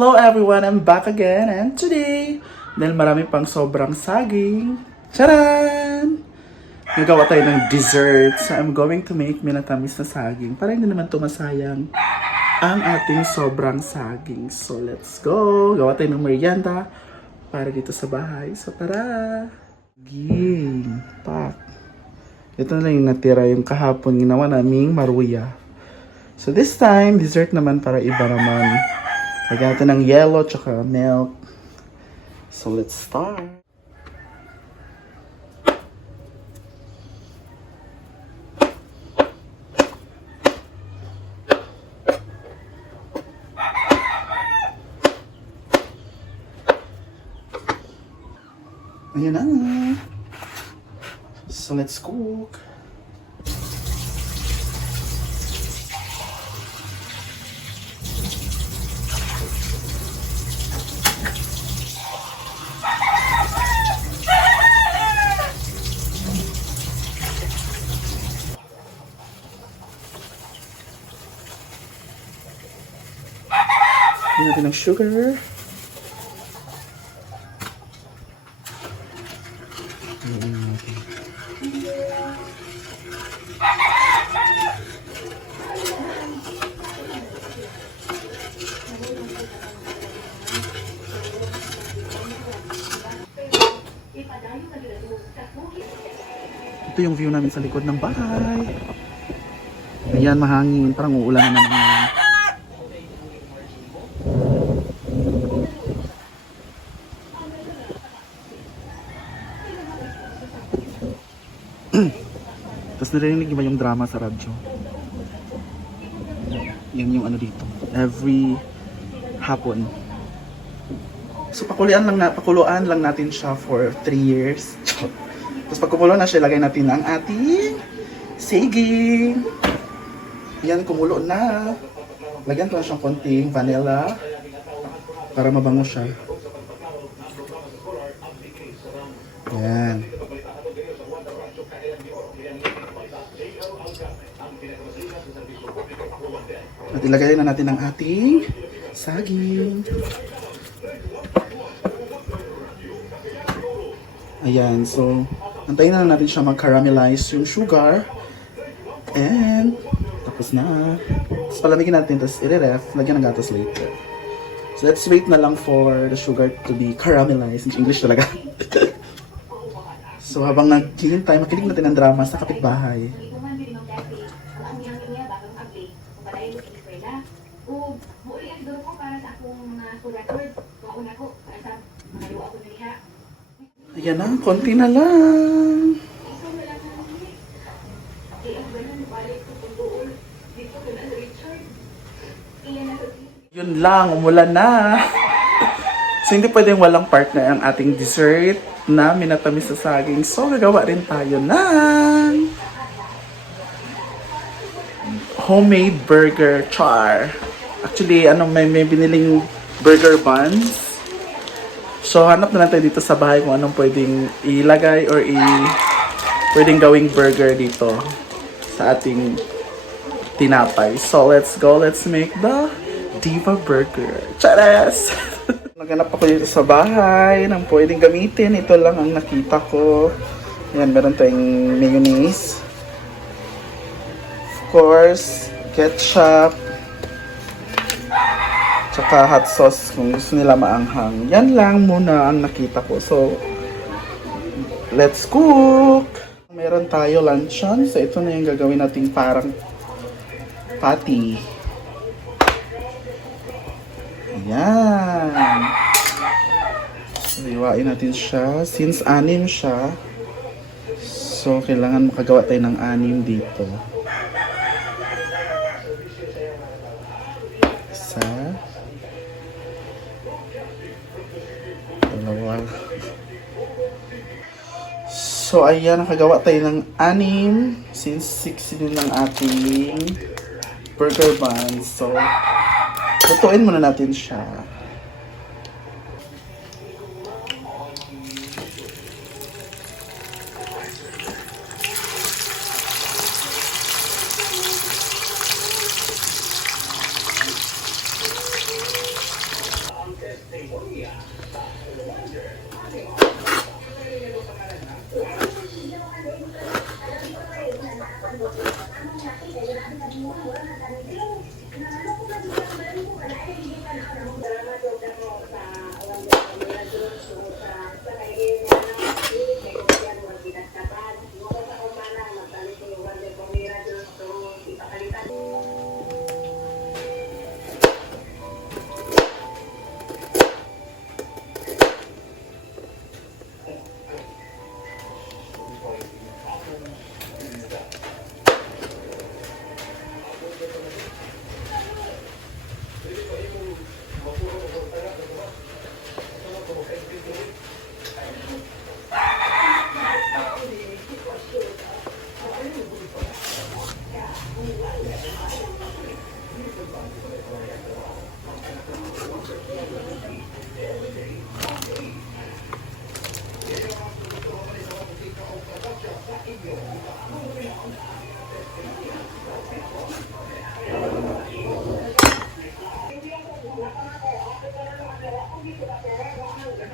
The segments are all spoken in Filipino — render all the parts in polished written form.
Hello everyone, I'm back again and today, dahil marami pang sobrang saging, charan! Nagawa tayo ng dessert, so I'm going to make minatamis na saging para hindi naman tumasayang ang ating sobrang saging. So let's go! Gawa tayo ng merienda para dito sa bahay. So tara! Saging, pak! Ito na lang yung natira yung kahapon ginawa naming maruya. So this time, dessert naman para iba naman. Lagyan natin ng yellow tsaka milk. So let's start. Ayan na. So let's cook. Lagyan natin ng sugar. Ito yung view namin sa likod ng bahay. Ayan, mahangin. Parang uulan na naman. Tapos narinig ba yung drama sa radyo? Yan yung ano dito. Every hapon. So pakuluan lang natin siya for 3 years. Tapos pag kumulo na siya, lagay natin ang ating saging. Yan, kumulo na. Lagyan ko na siyang konting vanilla para mabango siya. Yan. At ilagay na natin ang ating saging. Ayan, so antayin na natin siya mag-caramelize yung sugar. And tapos na. Tapos palamigin natin, tapos i-ref, lagyan ng gatas later. So let's wait na lang for the sugar to be caramelized. In English talaga. So habang naghihintay, makinig natin ang drama sa kapitbahay. Ayan na, konti na lang. Yun lang, umulan na. So hindi pwedeng walang partner ang ating dessert na minatamis sa saging. So gagawa rin tayo ng homemade burger char. Actually, may biniling burger buns. So hanap na lang tayo dito sa bahay kung anong pwedeng ilagay or pwedeng gawing burger dito sa ating tinapay. So let's go, let's make the Diva Burger. Charas! Naghanap ako dito sa bahay ng pwedeng gamitin. Ito lang ang nakita ko. Ayan, meron tayong mayonnaise. Of course, ketchup. Tsaka hot sauce kung gusto nila maanghang. Yan lang muna ang nakita ko. So, let's cook! Meron tayo luncheon. So, ito na yung gagawin nating parang patty. Ayan. So, iwain natin siya. Since 6 siya, so, kailangan makagawa tayo ng 6 dito. Isa. Dalawa. So, ayan, nakagawa tayo ng 6 since 6 din ang ating burger buns. So, lutuin muna natin siya.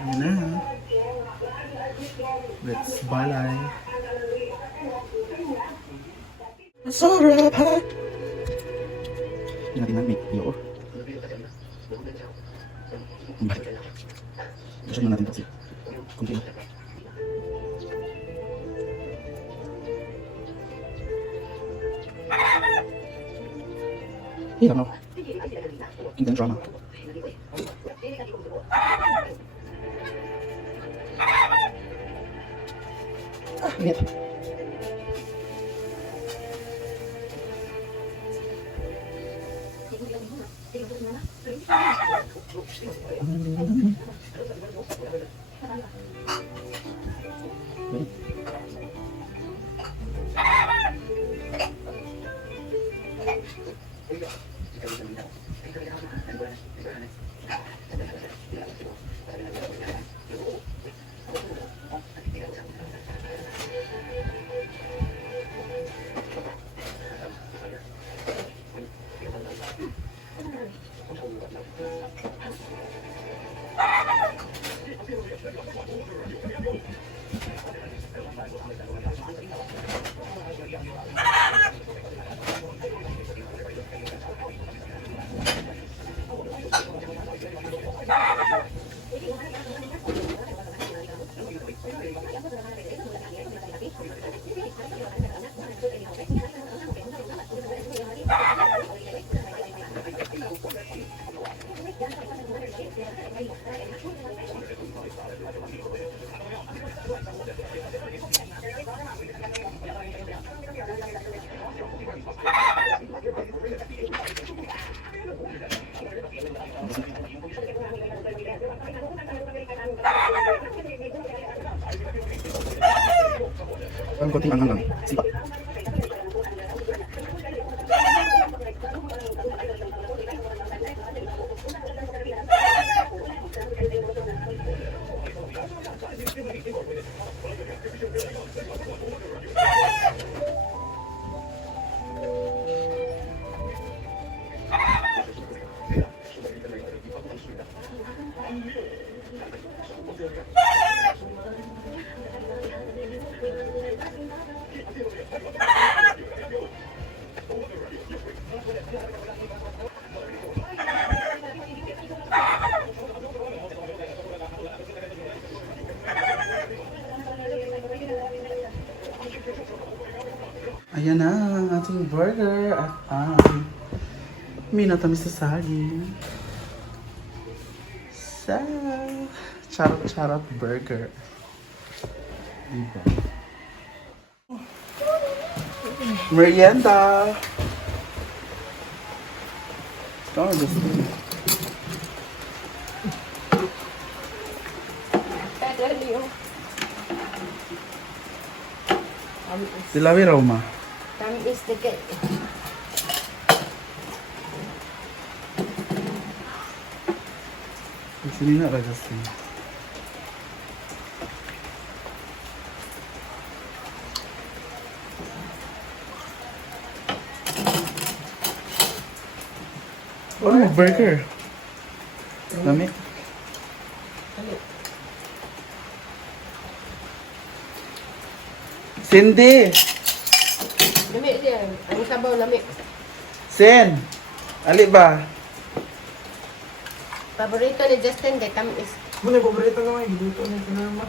Ayan na. Let's balay. Masarap ha! Hindi natin na make iyo. Balik. Gusto na natin kasi. Kunti lang. Hirap no? Hindi ang drama. Ingat. Ang konting angang lang. Sipa. Ayan na ang ating burger at ang minatamis na saging sa charot-charot burger. Diba? Merienda! Oh, this is... Silawi Roma. Kami is the cake. Sini na raja sini. Ano burger? Dami. Cindy! Lami siya. Ang sabaw lami. Sin! Ali ba? Paborito ni Justin kay tamis. Muna, paborito naman. Giluto na ito naman.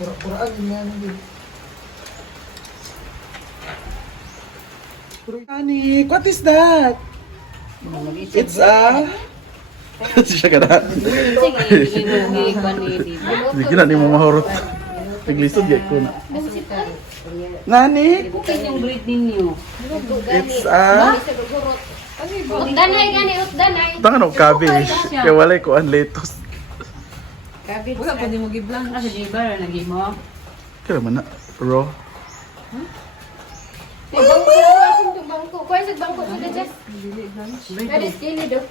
Pura-puraan din yan. Honey, what is that? It's a... Siya ka na. Hindi ko na, di mo mahurot. Naglisod, gaya ko na. Nani? Yung breed ninyo. It's a... Utdanay gani, utdanay. Tangan o cabbage. Kaya walay ko ang lettuce. Wala pa din mo giblang. Sa Jibar, lagi mo. Kaya man na. Raw. Bangko, bangko. Kuha sa bangko ko na Jess. That is kili do.